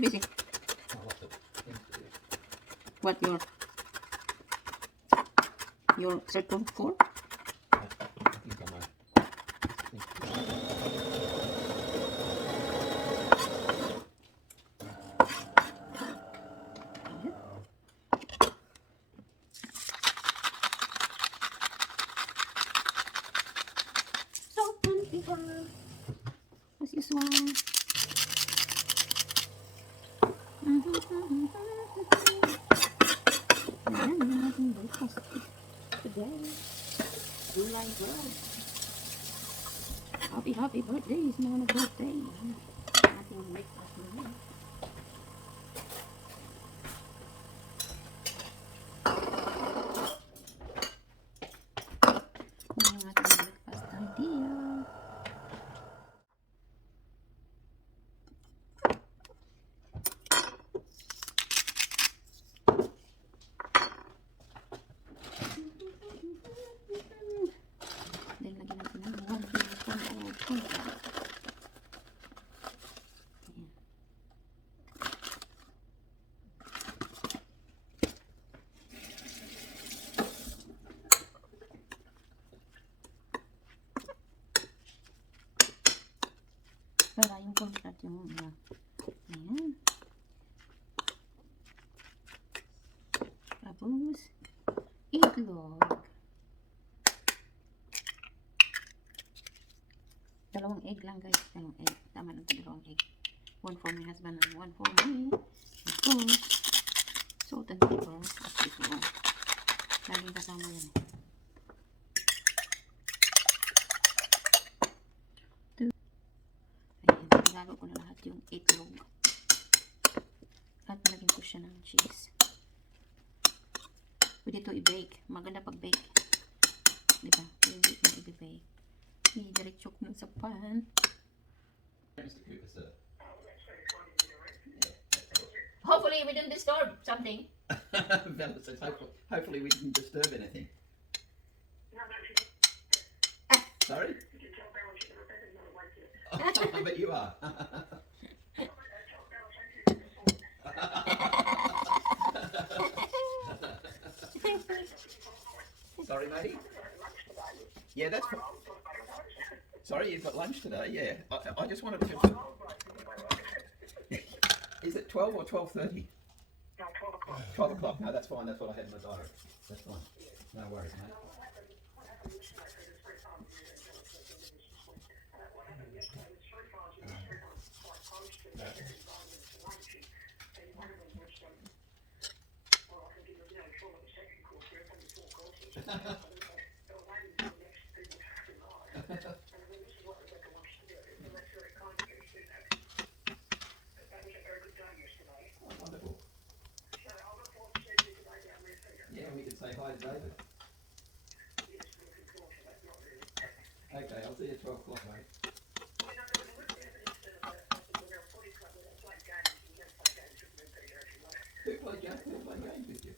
busy. What your circle for? Salt and pepper. As usual. Breakfast today. July 12th. Happy birthday. It's my birthday. Nothing breakfast today. Ang ating breakfast idea. Then lagyan natin ng 1 tablespoon of cornstarch. Para yung cornstarch yung ayan. Tapos itlog. Dalawang egg lang guys. Dalawang egg. Tama lang ito, dalawang egg. One for my husband and one for me. Of course, salt and pepper. As usual. Laging kasama yan. Ayan. Lalo ko na lahat yung itlog. At nalagyan ko siya ng cheese. Pwede ito i-bake. Maganda pag-bake. Diba? Pwede ito i-bake. I-diretso ko sa pan. Hopefully we didn't disturb something. Bella says hopefully we didn't disturb anything. Sorry? I bet you are. Sorry, matey? Yeah, that's... Sorry, you've got lunch today? Yeah. I just wanted to... Is it 12 or 12:30? No, 12 o'clock. 12 o'clock. No, that's fine. That's what I had in my diary. That's fine. No worries, mate. Yeah, we could say hi to David. Okay, I'll see you at 12 o'clock, mate. Who played games with you?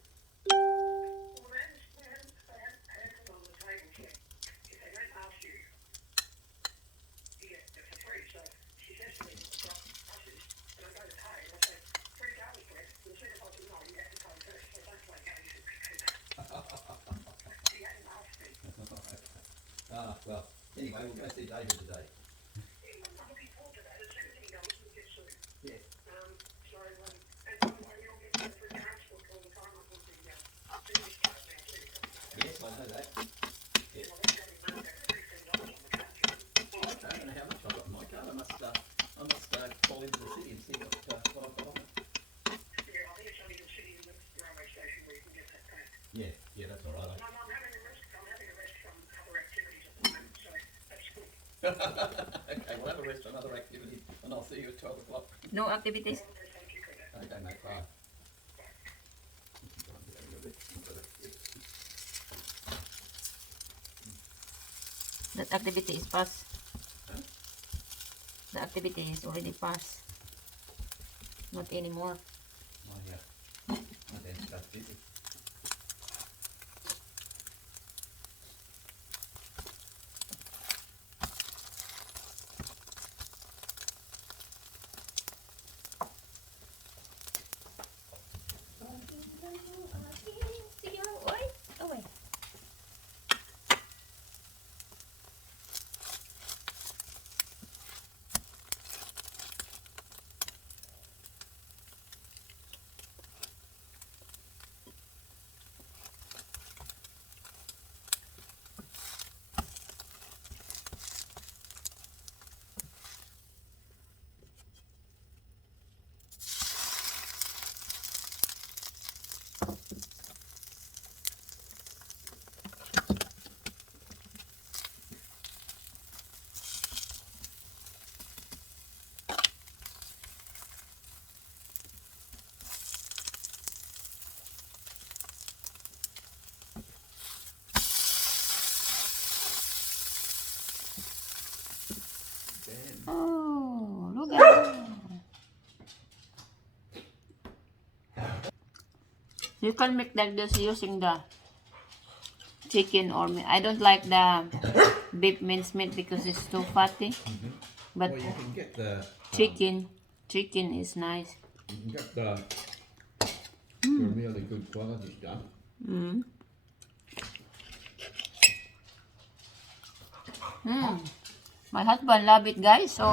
Well, anyway, we'll go see David today. I'm looking forward to that. As soon as he goes, we'll get sorted. Yeah. So, and by the way, we all get free transport all the time. I've got the English card now too. Yes, I know that. Yeah. Well, that's only $13 on the country. Oh, okay. I don't know how much I've got in my card. I must call into the city and see what I've got on it. Yeah, I think it's only the city and the railway station where you can get that pack. Yeah, that's all right. I'm having a rest from other activities at the moment, so that's good. Okay, we'll have a rest on other activities, and I'll see you at 12 o'clock. No activities. Okay, thank you for that. Okay, mate, bye. That activity is past. Huh? The activity is already past. Not anymore. Oh, yeah. My dad's stuff busy. You can make like this using the chicken or meat. I don't like the beef minced meat because it's too fatty. But Well, you can get the chicken is nice. you can get the really good quality stuff. Mm. Mm. My husband love it, guys. So,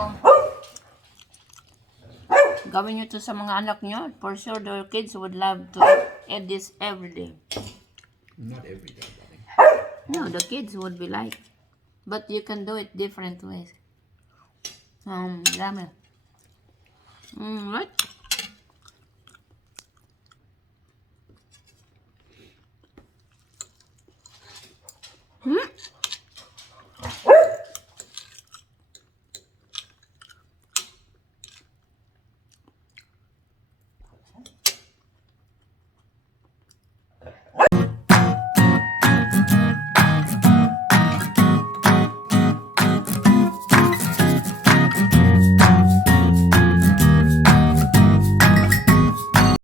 gawin nyo to sa mga anak nyo. For sure, their kids would love to eat this every day. Not every day, darling. No, the kids would be like. But you can do it different ways. Dami. Right?